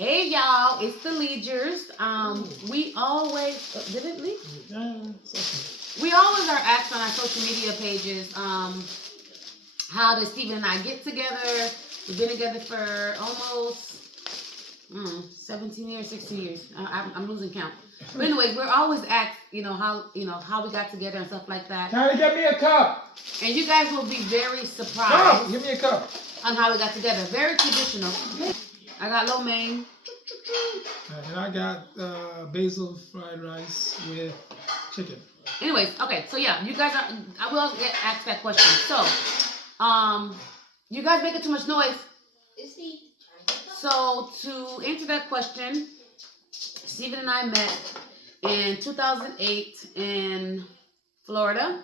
Hey y'all, it's the Leaders. We always did it leak? We always are asked on our social media pages, how does Stephen and I get together? We've been together for almost 17 years, 16 years. I'm losing count. But anyways, we're always asked, how we got together and stuff like that. Can you get me a cup? And you guys will be very surprised. Cup, give me a cup. On how we got together. Very traditional. I got lo mein. And I got basil fried rice with chicken. Anyways, okay, so yeah, you guys are. I will get asked that question. So, you guys making too much noise. So to answer that question, Stephen and I met in 2008 in Florida.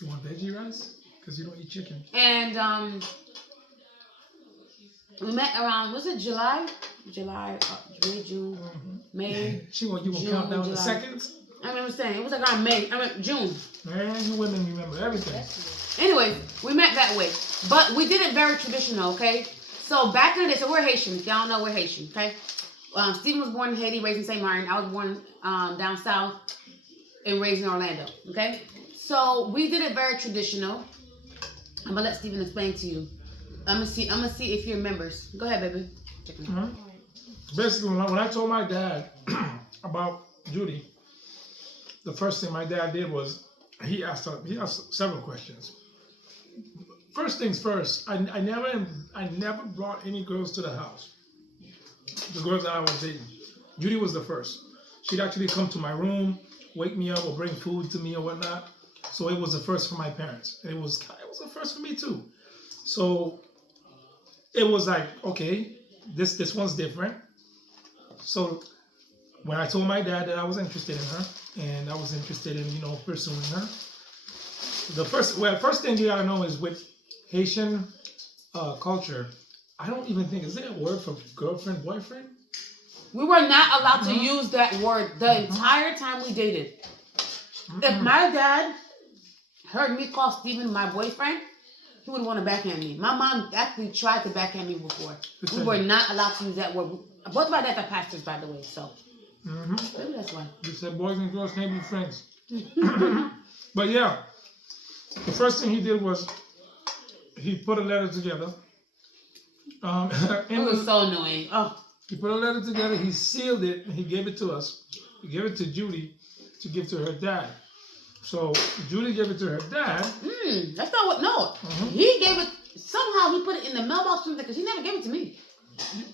You want veggie rice? Because you don't eat chicken. And we met around, was it July, June, May. You want to count down the seconds? I remember saying, it was like around June. Man, you women remember everything. Anyways, we met that way. But we did it very traditional, okay? So back in the day, so we're Haitian. If y'all know, we're Haitian, okay? Stephen was born in Haiti, raised in St. Martin. I was born down south and raised in Orlando, okay? So we did it very traditional. I'm going to let Stephen explain to you. I'm gonna see if he remembers. Go ahead, baby. Mm-hmm. Basically, when I told my dad about Judy, the first thing my dad did was he asked several questions. First things first, I never brought any girls to the house. The girls that I was dating, Judy was the first. She'd actually come to my room, wake me up, or bring food to me or whatnot. So it was the first for my parents, and it was the first for me too. So it was like, okay, this one's different. So when I told my dad that I was interested in her and I was interested in, pursuing her, the first thing you gotta know is with Haitian culture, I don't even think, is there a word for girlfriend, boyfriend? We were not allowed to use that word the entire time we dated. If my dad heard me call Stephen my boyfriend, he would want to backhand me. My mom actually tried to backhand me before. We were not allowed to use that word. Both of my dads are pastors, by the way, so maybe that's why. You said boys and girls can't be friends. But yeah, the first thing he did was he put a letter together. It was so annoying. Oh. He put a letter together, he sealed it, and he gave it to us. He gave it to Judy to give to her dad. So Judy gave it to her dad. That's not what. No, he gave it. Somehow he put it in the mailbox or something because he never gave it to me. You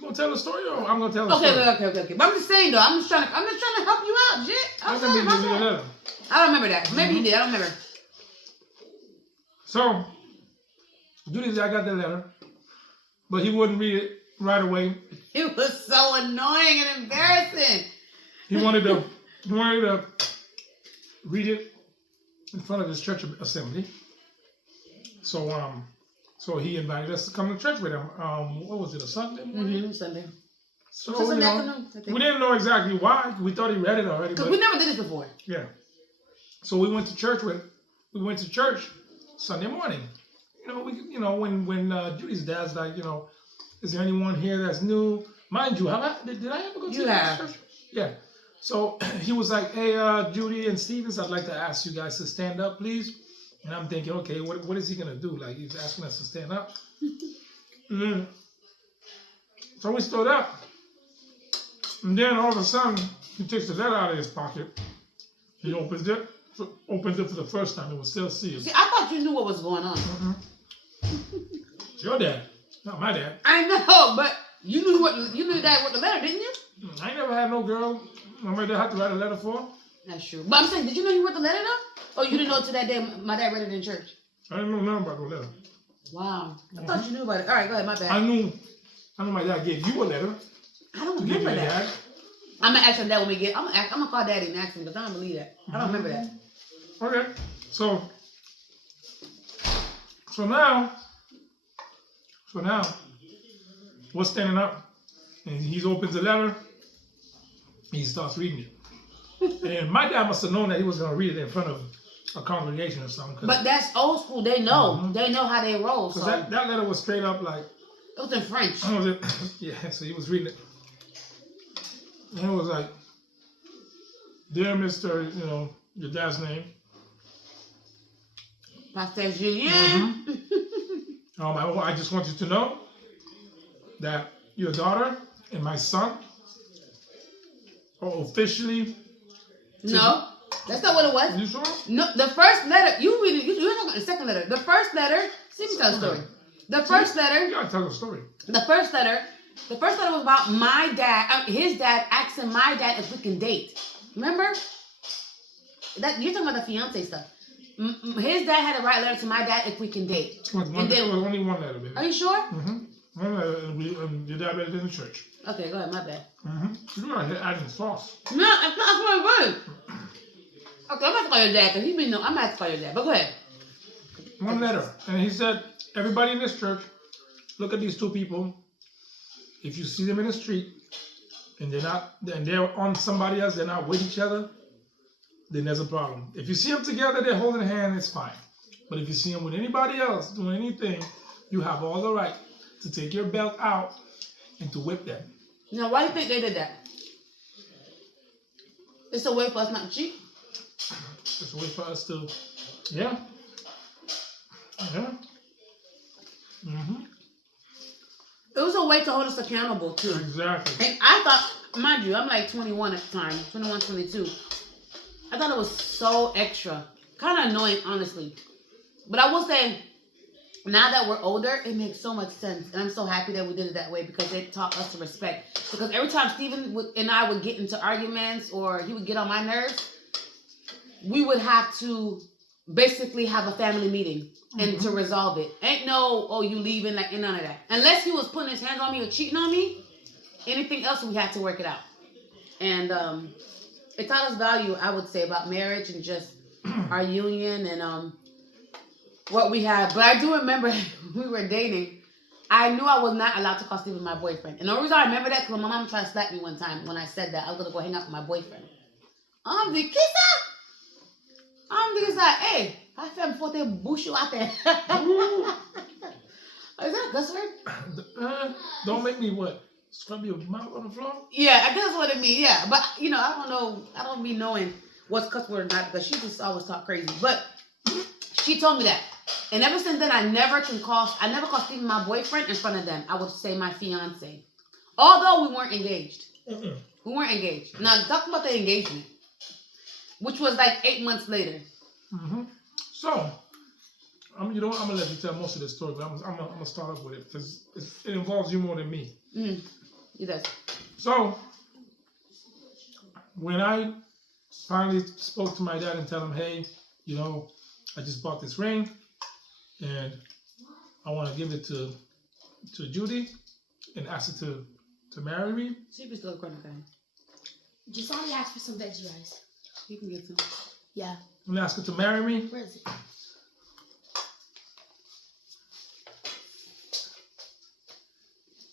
gonna tell the story or I'm gonna tell the story? Okay. But I'm just saying though. I'm just trying to help you out, Jit. I don't remember that. Maybe he did. I don't remember. So Judy said, I got the letter, but he wouldn't read it right away. It was so annoying and embarrassing. He wanted to read it in front of his church assembly. So he invited us to come to church with him. What was it, a Sunday morning? Sunday. So we didn't know exactly why. We thought he read it already. Because we never did this before. Yeah. So we went to church Sunday morning. When Judy's dad's like, is there anyone here that's new? Mind you, did I ever go to church? Yeah. So he was like, hey, Judy and Stevens, I'd like to ask you guys to stand up, please. And I'm thinking, okay, what is he going to do? Like, he's asking us to stand up. So we stood up. And then all of a sudden, he takes the letter out of his pocket. He opens it for the first time. It was still sealed. See, I thought you knew what was going on. It's your dad, not my dad. I know, but you knew that with the letter, didn't you? I ain't never had no girl my dad had to write a letter for. That's true. But I'm saying, did you know you wrote the letter though? Or you didn't know until that day my dad read it in church? I didn't know nothing about the letter. Wow. I thought you knew about it. All right, go ahead, my bad. I knew my dad gave you a letter. I don't remember that. I'm going to ask him that when we get, I'm going to call daddy and ask him because I don't believe that. I don't remember that. Okay. So now, we're standing up and he opens the letter. He starts reading it. And my dad must have known that he was going to read it in front of a congregation or something. But that's old school. They know. They know how they roll. Because that letter was straight up like, It was in French. Yeah, so he was reading it. And it was like, dear Mr., your dad's name. Pastor Julien. I just want you to know that your daughter and my son are officially. No, that's not what it was. You sure? No, the first letter. You read it. You're talking about the second letter. The first letter. See me tell the story. The first letter. You gotta tell the story. The first letter was about my dad, his dad asking my dad if we can date. Remember? That you're talking about the fiance stuff. His dad had to write a letter to my dad if we can date. There was only one letter, baby. Are you sure? Mm-hmm. One letter, and your dad read it in the church. Okay, go ahead. My bad. Mm-hmm. You're not adding sauce. No, that's not what it was. Okay, I'm about to call your dad because he been. I'm about to call your dad, but go ahead. One letter, and he said, everybody in this church, look at these two people. If you see them in the street and they're on somebody else, they're not with each other, then there's a problem. If you see them together, they're holding hands, it's fine. But if you see them with anybody else doing anything, you have all the right to take your belt out and to whip them. Now, why do you think they did that? It's a way for us not to cheat. It's a way for us to, yeah. Mm-hmm. It was a way to hold us accountable, too. Exactly. And I thought, mind you, I'm like 21 at the time, 21, 22. I thought it was so extra. Kind of annoying, honestly. But I will say, now that we're older, it makes so much sense. And I'm so happy that we did it that way because it taught us to respect. Because every time Steven and I would get into arguments or he would get on my nerves, we would have to basically have a family meeting and to resolve it. Ain't no, oh, you leaving, like, none of that. Unless he was putting his hands on me or cheating on me, anything else, we had to work it out. And it taught us value, I would say, about marriage and just our union and what we had. But I do remember when we were dating, I knew I was not allowed to call Steven my boyfriend. And the only reason I remember that because my mom tried to slap me one time when I said that I was going to go hang out with my boyfriend. I'm the like, hey, I felt before they bush you out there. Is that a cuss word? Don't make me what? Scrub your mouth on the floor? Yeah, I guess that's what it means, yeah. But, I don't know. I don't be knowing what's cuss word or not because she just always talk crazy. But she told me that. And ever since then, I never call Steven my boyfriend in front of them. I would say my fiance. Although we weren't engaged. Mm-mm. We weren't engaged. Now, talk about the engagement, which was like 8 months later. Mm-hmm. So, I'm going to let you tell most of the story, but I'm going to start off with it because it involves you more than me. Mm-hmm. It does. So, when I finally spoke to my dad and tell him, hey, I just bought this ring and I want to give it to Judy and ask her to marry me. See if it's still recording, okay? Just only ask for some veggie rice. You can get some. Yeah. I'm going to ask her to marry me. Where is it?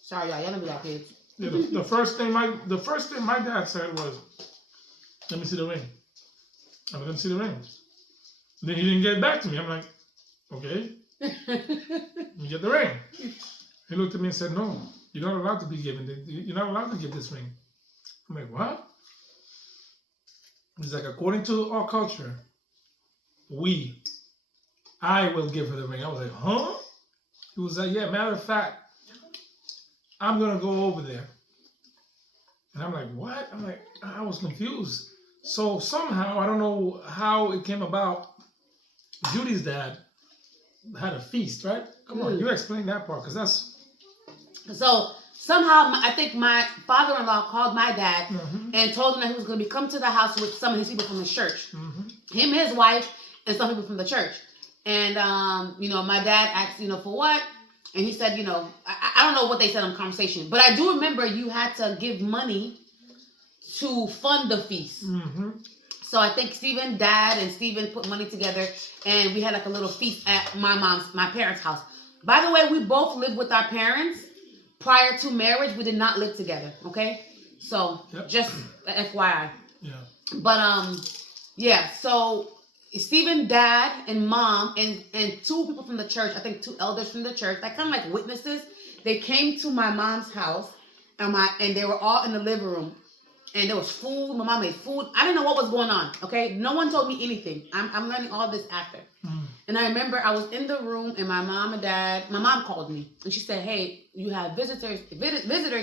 Sorry, y'all don't be like kids. Yeah, the first thing my dad said was, let me see the ring. I'm going to see the ring. Then he didn't get back to me. I'm like, okay, you get the ring. He looked at me and said, no, you're not allowed to be given this. You're not allowed to give this ring. I'm like, what? He's like, according to our culture, I will give her the ring. I was like, huh? He was like, yeah, matter of fact, I'm going to go over there. And I'm like, what? I'm like, I was confused. So somehow, I don't know how it came about, Judy's dad had a feast, right? Come on, you explain that part, because that's... So somehow, I think my father-in-law called my dad and told him that he was going to come to the house with some of his people from the church. Him, his wife, and some people from the church. And, my dad asked, for what? And he said, I don't know what they said in conversation, but I do remember you had to give money to fund the feast. So I think Dad and Steven put money together and we had like a little feast at my parents' house. By the way, we both lived with our parents prior to marriage. We did not live together. Okay. So just FYI. Yeah. But, so Steven, Dad and Mom and two people from the church, I think 2 elders from the church, that kind of like witnesses, they came to my mom's house, and they were all in the living room. And there was food. My mom made food. I didn't know what was going on. Okay, no one told me anything. I'm learning all this after. And I remember I was in the room, and my mom and dad. My mom called me, and she said, "Hey, you have visitors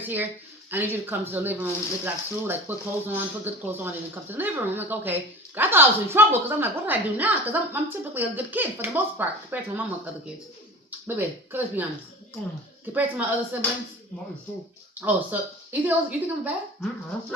here. I need you to come to the living room. Look like food, like put clothes on, put good clothes on, and then come to the living room." I'm like, "Okay." I thought I was in trouble because I'm like, "What did I do now?" Because I'm typically a good kid for the most part compared to my mom and other kids. Baby, let's be honest. Compared to my other siblings. Oh, so you think I'm bad? No, be honest.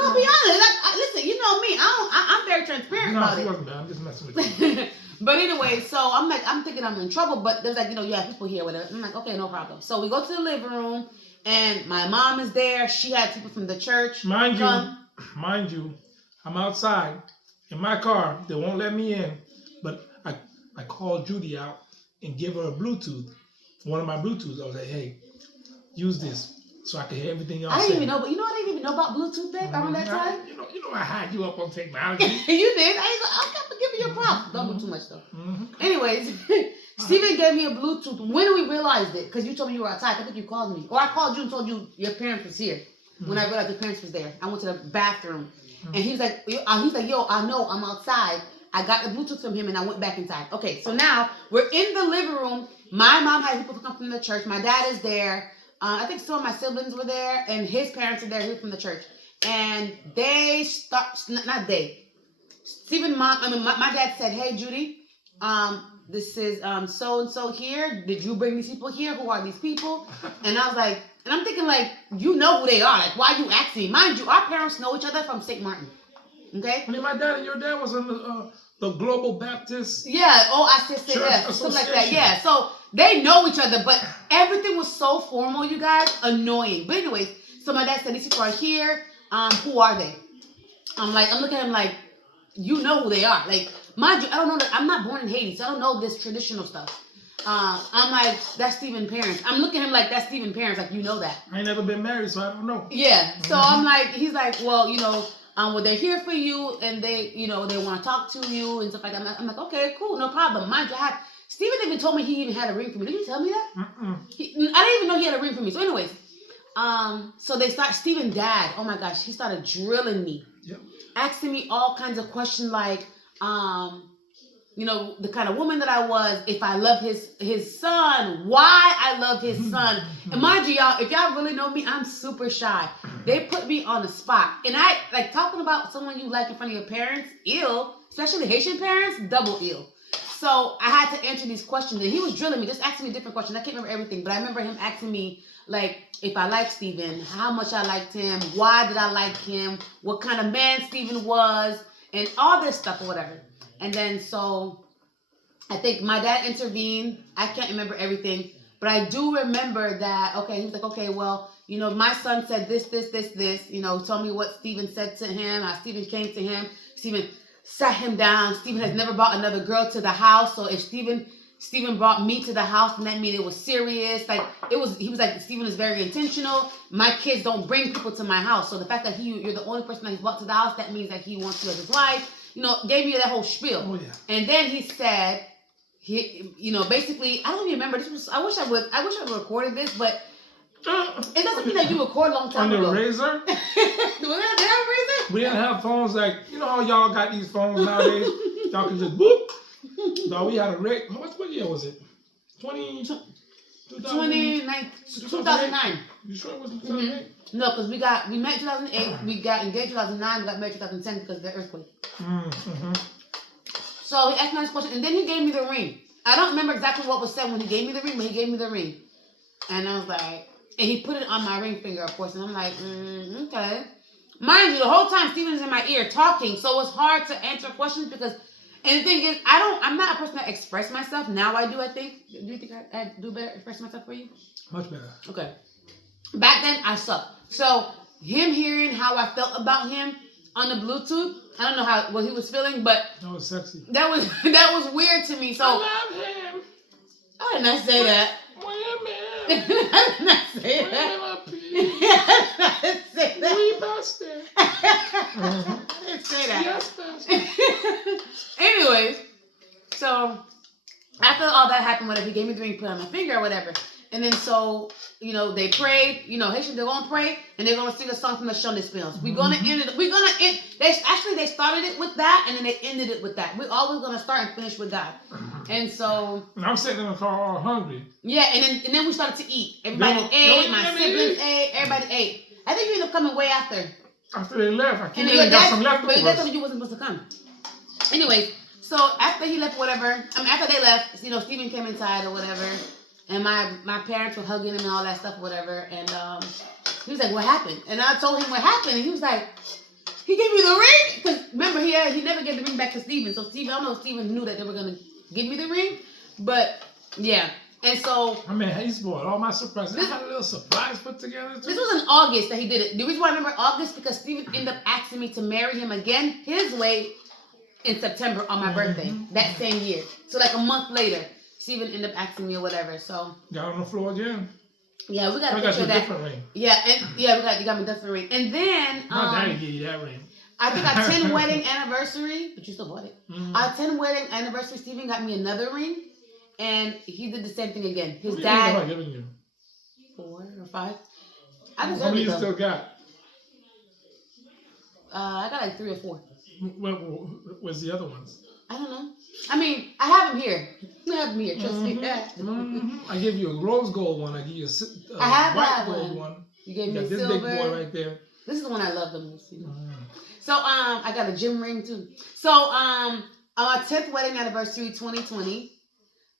Listen, you know me. I'm very transparent about it. No, she wasn't bad. I'm just messing with you. But anyway, so I'm thinking I'm in trouble. But there's like, you have people here, whatever. I'm like, okay, no problem. So we go to the living room, and my mom is there. She had people from the church. Mind you, I'm outside in my car. They won't let me in, but I called Judy out and give her a Bluetooth. One of my Bluetooths. I was like, hey, use this so I can hear everything y'all I didn't saying. even know, but I didn't even know about Bluetooth babe. Remember that time? You know, I had you up on technology. You did. I got to give you your props. Don't do too much though. Anyways, Steven gave me a Bluetooth. When we realized it, because you told me you were outside. I think you called me, or I called you and told you your parents was here. When I realized your parents was there, I went to the bathroom, and he was like, "Yo, I know I'm outside." I got the Bluetooth from him, and I went back inside. Okay, so now we're in the living room. My mom had people come from the church. My dad is there. I think some of my siblings were there, and his parents are there. He was from the church, and they Steven, my dad said, "Hey, Judy, this is so and so here. Did you bring these people here? Who are these people?" And I was like, and I'm thinking like, you know who they are. Like, why are you asking me? Mind you, our parents know each other from St. Martin. Okay. I mean, my dad and your dad was in the Global Baptist. Yeah. OICCF, something like that. Yeah. So they know each other, but everything was so formal, you guys, annoying. But anyways, so my dad said, "These people are here. Who are they?" I'm looking at him like, you know who they are. Like, mind you, I don't know that I'm not born in Haiti, so I don't know this traditional stuff. I'm like, that's Steven's parents. I'm looking at him like, that's Steven's parents. Like, you know that. I ain't never been married, so I don't know. Yeah. So I'm like, he's like, well, well, they're here for you, and they, they want to talk to you and stuff like that. I'm like, okay, cool, no problem. Mind you, Steven even told me he even had a ring for me. Did you tell me that? I didn't even know he had a ring for me. So anyways, so they start, Steven's dad, oh my gosh, he started drilling me. Yep. Asking me all kinds of questions like, the kind of woman that I was, if I love his son, why I love his son. And mind you, y'all, if y'all really know me, I'm super shy. They put me on the spot. And I, like, talking about someone you like in front of your parents, ill, especially the Haitian parents, double ill. So I had to answer these questions, and he was drilling me, just asking me different questions. I can't remember everything, but I remember him asking me, like, if I liked Steven, how much I liked him, why did I like him, what kind of man Steven was, and all this stuff or whatever. And then so I think my dad intervened. I can't remember everything, but I do remember that, okay, he was like, okay, well, my son said this, told me what Steven said to him, how Steven came to him. Steven sat him down. Steven has never brought another girl to the house, so if Steven brought me to the house, and that means it was serious. Like, he was like, Steven is very intentional. My kids don't bring people to my house. So the fact that you're the only person that he's brought to the house, that means that he wants you as his wife. Gave me that whole spiel. Oh, yeah. And then he said, basically, I don't even remember. I wish I would recorded this, but is that something that you recorded a long time ago? On the Razor? Did I have a Razor? We didn't have phones like, how y'all got these phones nowadays? Y'all can just boop. No, we had a Razor. What year was it? 2009. You sure it was 2008? No, because we met in 2008, we got engaged in 2009, we got married in 2010 because of the earthquake. So he asked me this question, and then he gave me the ring. I don't remember exactly what was said when he gave me the ring, but he gave me the ring. And I was like, and he put it on my ring finger, of course, and I'm like, okay. Mind you, the whole time Steven is in my ear talking, so it's hard to answer questions because, and the thing is, I'm not a person that express myself. Now I do, I think. Do you think I do better express myself for you? Much better. Okay. Back then, I sucked. So, him hearing how I felt about him on the Bluetooth, I don't know what he was feeling, but that was sexy. That was weird to me. So I love him. I did not say that. Women. I did not say that. I didn't say that. We busted. I didn't say that. Yes, busted. Anyways, so after all that happened, whatever, he gave me the ring, put it on my finger or whatever. And then so You know, they prayed. You know, Haitians, they're gonna pray and they're gonna sing a song from the Shonda Spills. We're gonna end it. We're gonna end. They started it with that and then they ended it with that. We're always gonna start and finish with God. And so I'm sitting in the car all hungry. yeah, and then we started to eat. Everybody ate. My siblings ate. Everybody ate. I think you ended up coming way after. After they left, I came And in your and got dad, some but your dad leftovers. told you wasn't supposed to come. Anyway, so after he left, whatever. After they left, you know, Stephen came inside or whatever, and my parents were hugging him and all that stuff, whatever. And he was like, "What happened?" And I told him what happened, and he was like, "He gave me the ring." Because remember, he never gave the ring back to Stephen. So Stephen, I don't know if Stephen knew that they were gonna give me the ring, but yeah. And so I mean, he spoiled all my surprises. I had a little surprise put together too. this was in August that he did it. The reason why I remember August because Stephen ended up asking me to marry him again his way in September on my birthday that same year. So like a month later, Stephen ended up asking me or whatever. So Got on the floor again. yeah, we got a I got picture you of a that. different ring. Yeah, and yeah, you got me a different ring. And then My daddy gave you that ring. I think our 10 wedding anniversary, but you still bought it. Mm. Our 10 wedding anniversary, Stephen got me another ring, and he did the same thing again. His What dad. am I giving you? 4 or 5. I How deserve many it you though. still got? I got like 3 or 4. Where's the other ones? I don't know. I mean, I have them here. I have them here. Trust me. I give you a rose gold one. I give you a I have white that gold one. one. You gave You me got this silver. big boy right there. This is the one I love the most. You know? Mm. So I got a gym ring too. So on our 10th wedding anniversary, 2020,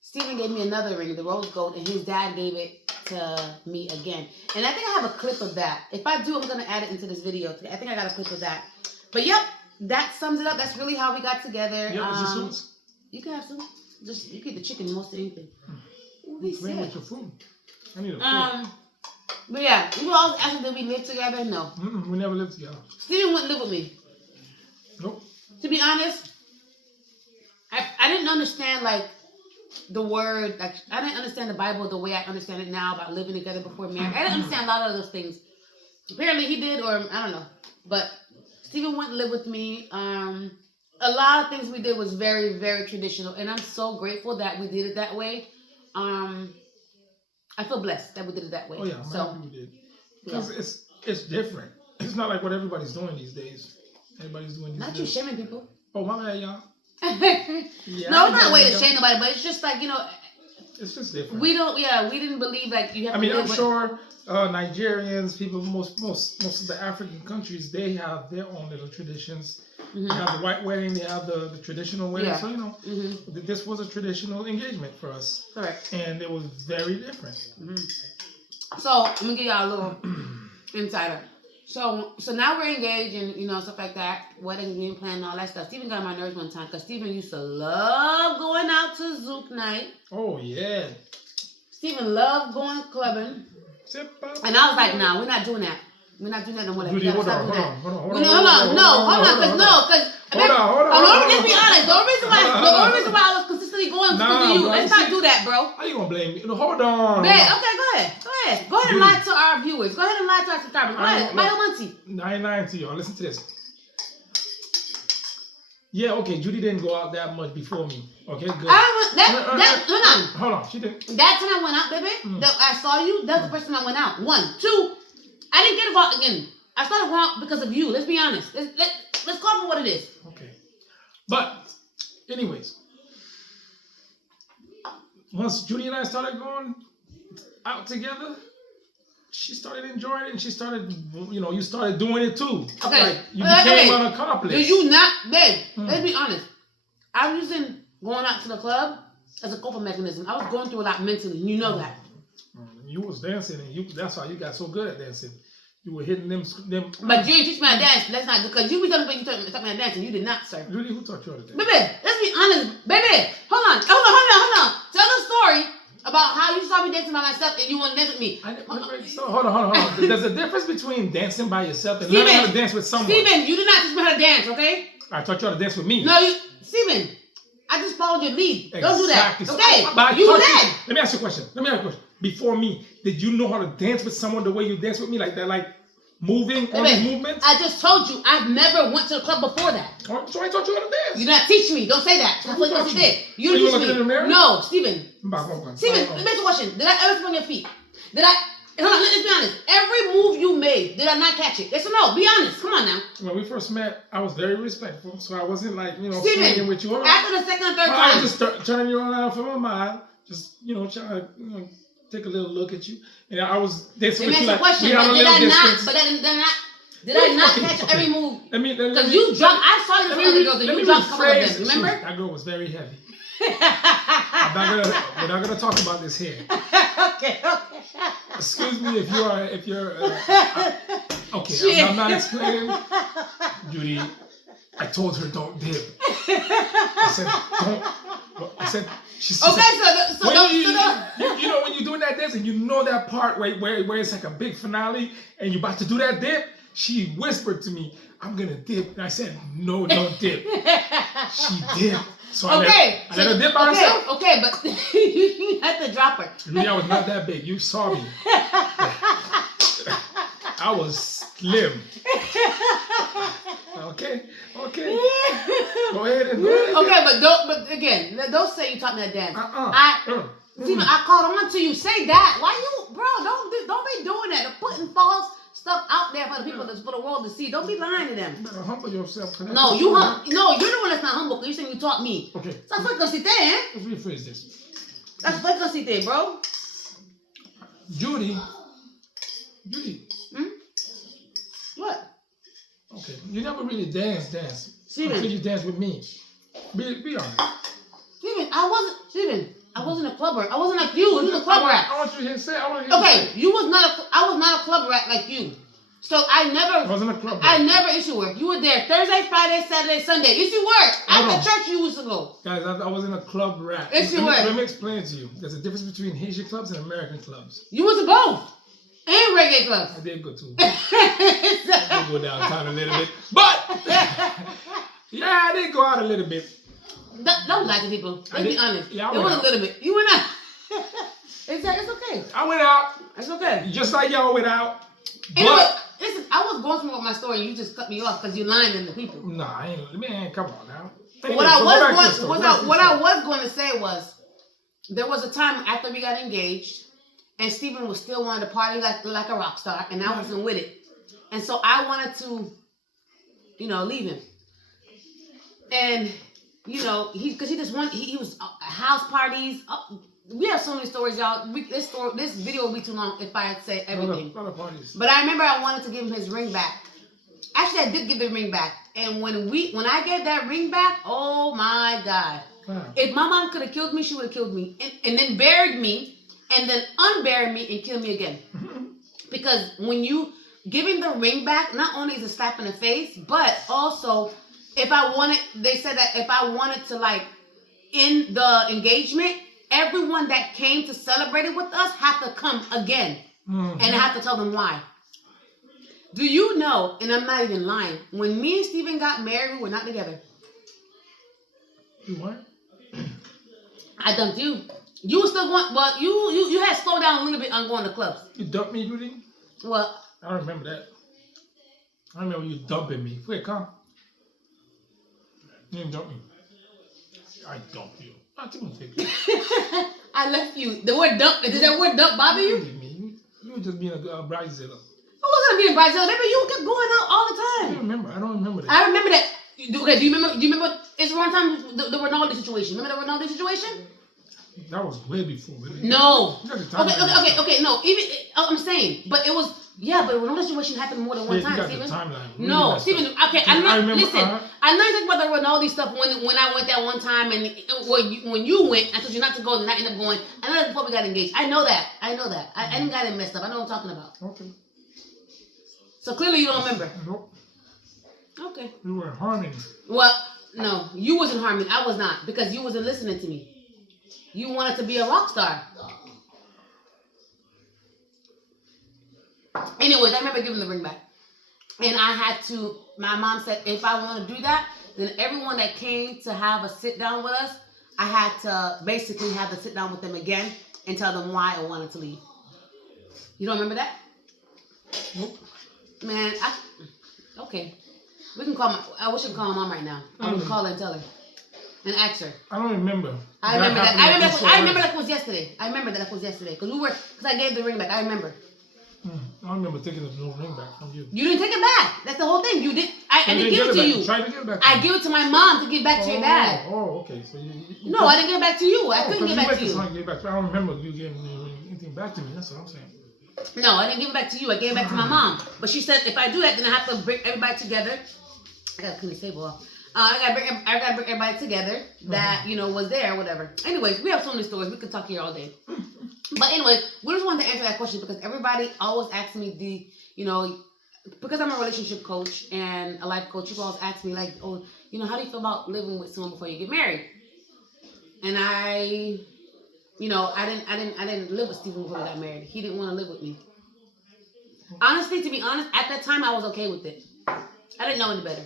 Stephen gave me another ring, the rose gold, and his dad gave it to me again. And I think I have a clip of that. If I do, I'm gonna add it into this video. I think I got a clip of that. But yep, that sums it up. That's really how we got together. Yep, is it suits? You can have some. Just you keep the chicken most of anything. What he Bring said. with your food. I need a food. But yeah, you always asking did we live together? No. We never lived together. Steven wouldn't live with me. Nope. To be honest, I didn't understand like the word, like I didn't understand the Bible the way I understand it now about living together before marriage. I didn't understand a lot of those things. Apparently he did, or I don't know. But Steven wouldn't live with me. A lot of things we did was very, very traditional, and I'm so grateful that we did it that way. I feel blessed that we did it that way. Oh yeah, I'm so happy we did. Because it's different. It's not like what everybody's doing these days. Everybody's doing these not days. you shaming people. Oh, my bad, y'all. Yeah, No, I it's not a know, way you to know. shame nobody, but it's just like, you know, It's just different. we didn't believe like you have I to mean, live I'm with- sure Nigerians, people, most of the African countries, they have their own little traditions. They have the white wedding, they have the traditional wedding. Yeah. So, you know, this was a traditional engagement for us. Correct. And it was very different. So let me give y'all a little insider. So now we're engaged and you know stuff like that, wedding game plan and all that stuff. Stephen got on my nerves one time because Stephen used to love going out to Zouk night. Oh, yeah. Stephen loved going clubbing, Sip up. and I was like, nah, we're not doing that. We're not doing that no more. Like, we Judy, gotta hold stop on, doing hold that. on, hold on, Hold on, because Hold on. let's be honest. The only reason why I was consistently going was because of you. bro, Let's see- not do that, bro. How you gonna blame me? No, hold on. Babe, okay, go ahead and lie to our viewers. Go ahead and lie to our subscribers. Go ahead, Look. Mayo Monty. 9 to y'all. Listen to this. Yeah, okay. Judy didn't go out that much before me. Okay, good. Hold on. She didn't. That time I went out, baby, that I saw you, that's the first time I went out. 1, 2, I didn't get involved again. I started going out because of you. Let's be honest. Let's call it for what it is. Okay. But, anyways, once Judy and I started going out together, she started enjoying it and she started, you started doing it too. Okay. Like, you became Okay. unaccomplished. Do you not, babe, let's be honest. I was using going out to the club as a coping mechanism. I was going through a lot mentally. You know that. You was dancing and that's how you got so good at dancing. You were hitting them. But you didn't teach me how to dance. That's not good. Because you be telling me you taught me how to dance and you did not, sir. Judy, who taught you how to dance? Baby, let's be honest. Baby, hold on. Tell the story about how you saw me dancing by myself and you want to dance with me. Hold on. There's a difference between dancing by yourself and learning how to dance with someone. Steven, you did not teach me how to dance, okay? I taught you how to dance with me. No, Steven, I just followed your lead. Don't do that. Exactly. Okay? But I You taught led. Let me ask you a question. Before me, did you know how to dance with someone the way you dance with me? Like that, like moving, all these movements? I just told you, I've never went to the club before that. So I taught you how to dance. You did not teach me. Don't say that. That's what you did. You Are you didn't looking teach in the me. mirror? No, Steven. Steven, Steven, let me ask you a question. Did I ever sit on your feet? Did I? Hold on, let's be honest. Every move you made, did I not catch it? Yes or no? Be honest. Come on now. When we first met, I was very respectful, so I wasn't like, Steven, swinging with you. after the second or third I time. was just turning you around for my mind, just trying to take a little look at you, and I was dancing Let with me you ask like you a question. we had But a did little I not? distance. But did I not catch every move? Because you jumped. I saw you with other girls and you jumped a couple of them. Remember? That girl was very heavy. We're not gonna talk about this here. Okay. Excuse me if you're okay. Shit. I'm not explaining, Judy. I told her don't dip. I said don't. I said she said. Okay, so When you're doing that dance and you know that part where it's like a big finale and you're about to do that dip, she whispered to me, "I'm gonna dip," and I said, "No, don't dip." She dipped. So I let her dip by herself. Okay, but you had to drop her. Really, I was not that big. You saw me. I was slim. Okay. Go ahead and go ahead. Okay, but again, don't say you taught me that dance. Steven, I caught on to you. Say that. Why you, bro? Don't be doing that. They're putting false stuff out there for the people, for the world to see. Don't be lying to them. You better humble yourself. No, you're the one that's not humble. Because you saying you taught me. Okay. That's what cosite, eh? Let's rephrase this. That's what cosite, bro. Judy. What? Okay. You never really dance. Steven. Until you dance with me. Be honest. Steven, I wasn't a club rat. I wasn't like you. You was a club rat. I want you to say. Okay, I was not a club rat like you. So I wasn't a club rat. I never used to work. You were there Thursday, Friday, Saturday, Sunday. If you work Hold after church, you used to go. Guys, I wasn't a club rat. If you were. Let me explain it to you. There's a difference between Haitian clubs and American clubs. You was to both and reggae clubs. I did go to. I did go downtown a little bit, but yeah, I did go out a little bit. Don't lie to people. Let's be honest. Yeah, I it went was out. a little bit. You went out. It's okay. I went out. It's okay. Just like y'all went out. Anyway, listen, I was going through with my story and you just cut me off because you're lying to the people. Nah, I ain't. Man, come on now. What I was going to say was, there was a time after we got engaged, and Steven was still wanting to party like a rock star, and I wasn't with it, and so I wanted to, leave him, and he just wanted he was house parties. We have so many stories, y'all. This video will be too long if I say everything. A lot of parties. But I remember I wanted to give him his ring back. Actually, I did give the ring back. And when I gave that ring back, oh my God. Wow. If my mom could have killed me, she would have killed me. And then buried me. And then unburied me and killed me again. Because when you giving the ring back, not only is a slap in the face, but also they said that if I wanted to end the engagement, everyone that came to celebrate it with us have to come again. Mm-hmm. And I have to tell them why. Do you know, and I'm not even lying, when me and Steven got married, we were not together. You what? I dumped you. You were still going, well, you had slowed down a little bit on going to clubs. You dumped me, Judy? Well, I don't remember that. I remember you dumping me. Wait, come. You didn't dump me. I dumped you. I left you. The word dump, did that word dump bother you? You were just being a bridezilla. I wasn't being bridezilla. Remember, you kept going out all the time. I don't remember that. I remember that. Okay, do you remember it's one time the Ronaldo situation. Remember the Ronaldo situation? That was way before. Really. No. Okay. No, even I'm saying, but it was. Yeah, but Ronaldo situation happened more than one time, Steven. No, Steven. Okay, I know you talking about the Ronaldo stuff when I went that one time and when you went, I told you not to go and I ended up going. I know that before we got engaged. I know that. I didn't got it messed up. I know what I'm talking about. Okay. So clearly you don't remember. Nope. Okay. You were harming. Well, no, you wasn't harming. I was not because you wasn't listening to me. You wanted to be a rock star. Anyways, I remember giving the ring back. And my mom said, if I want to do that, then everyone that came to have a sit down with us, I had to basically have to sit down with them again and tell them why I wanted to leave. You don't remember that? Nope. Man, okay. We can call I wish I could call my mom right now. I would call her and tell her. And ask her. I don't remember. I remember that. I remember that was yesterday. I remember that was yesterday. Because I gave the ring back. I remember. I remember taking the no ring back from you. You didn't take it back. That's the whole thing. You did. I didn't give it to you. Try to give it back. I give it to my mom to give back to your dad. Oh, okay. So No, I didn't give it back to you. I couldn't give it back to you. I don't remember you giving anything back to me. That's what I'm saying. No, I didn't give it back to you. I gave it back to my mom. But she said if I do that, then I have to bring everybody together. I gotta clean the table off. I gotta bring everybody together that was there, whatever. Anyways, we have so many stories. We could talk here all day. But anyways, we just wanted to answer that question because everybody always asks me because I'm a relationship coach and a life coach. People always ask me like, oh, how do you feel about living with someone before you get married? And I didn't live with Stephen before we got married. He didn't want to live with me. Honestly, to be honest, at that time I was okay with it. I didn't know any better.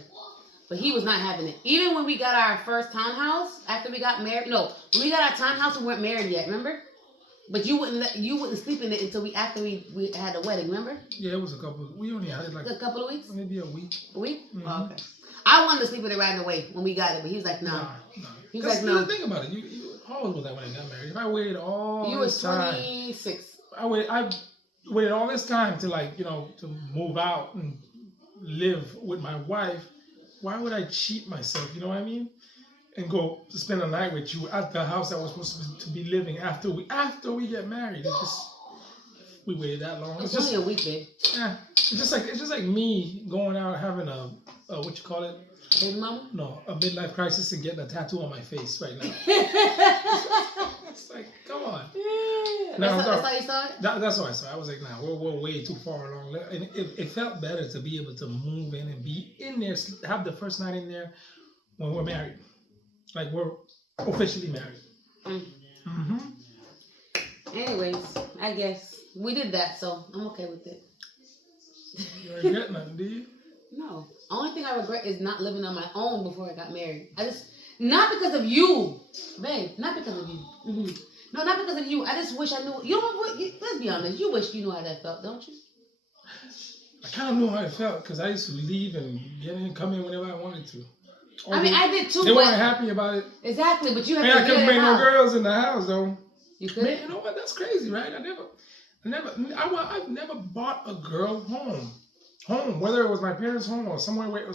But he was not having it. Even when we got our first townhouse after we got married. No, when we got our townhouse, we weren't married yet. Remember? But you wouldn't sleep in it until after we had the wedding. Remember? Yeah, it was a couple. We only had it like a couple of weeks. Maybe a week. A week? Mm-hmm. Oh, okay. I wanted to sleep with it right away when we got it, but he was like, no. He was like, no. Think about it. You how old was I when I got married? If I waited all this time. You was 26. I waited all this time to to move out and live with my wife. Why would I cheat myself? You know what I mean? And go to spend the night with you at the house I was supposed to be living after we get married. It's just we waited that long. It's only a week, babe. Yeah, it's just like me going out having a what you call it? Baby mama? No, a midlife crisis and getting a tattoo on my face right now. It's like, come on. Yeah. That's how you saw it? That's how I saw it. I was like, nah, we're way too far along. And it felt better to be able to move in and be in there, have the first night in there when we're married. Like we're officially married. Mm-hmm. Anyways, I guess we did that, so I'm okay with it. You regret nothing, do you? No. Only thing I regret is not living on my own before I got married. Not because of you, babe. Not because of you. Mm-hmm. No, not because of you. I just wish I knew. Let's be honest. You wish you knew how that felt, don't you? I kind of knew how it felt because I used to leave and get in and come in whenever I wanted to. I did too. They weren't happy about it. Exactly, but you had to. I couldn't bring no girls in the house though. You could. Man, you know what? That's crazy, right? I've never bought a girl home, whether it was my parents' home or somewhere where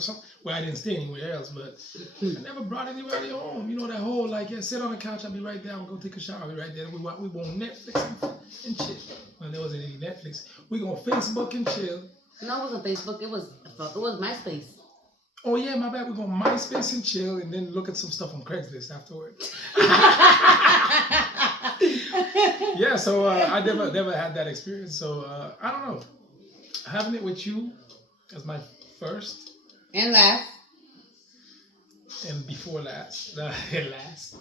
I didn't stay anywhere else, but I never brought anybody home. You know that whole sit on the couch, I'll be right there, I'll go take a shower, I'll be right there. We want Netflix and chill. When there wasn't any Netflix, we go Facebook and chill. No, it wasn't Facebook. It was MySpace. Oh yeah, my bad. We're going MySpace and chill, and then look at some stuff on Craigslist afterwards. Yeah, so I never had that experience. So I don't know. Having it with you as my first and last and before last and last.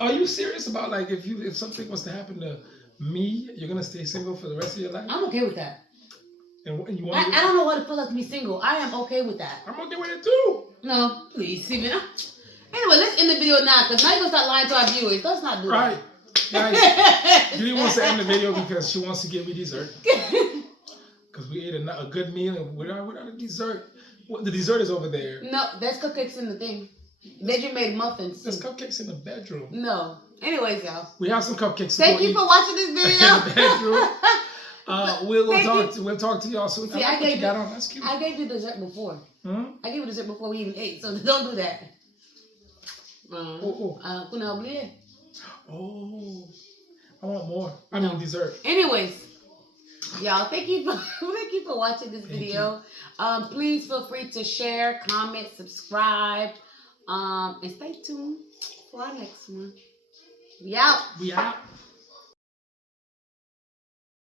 Are you serious about if something was to happen to me, you're gonna stay single for the rest of your life? I'm okay with that. And you want? I don't know what it feels like to be single. I am okay with that. I'm okay with it too. No, please, Steven. Anyway, let's end the video now because now you're gonna start lying to our viewers. Let's not do that. Right. Guys, Julie wants to end the video because she wants to give me dessert. Because we ate a good meal and without a dessert. Well, the dessert is over there. No, there's cupcakes in the thing. Bedroom made muffins. There's cupcakes in the bedroom. No. Anyways, y'all. We have some cupcakes. Thank you for watching this video. In the bedroom. We'll talk to y'all soon. See, I gave you That's cute. I gave you dessert before. Hmm? I gave you dessert before we even ate, so don't do that. Oh, I want more. I mean dessert. Anyways, y'all, thank you for watching this video. Please feel free to share, comment, subscribe, and stay tuned for our next one. We out.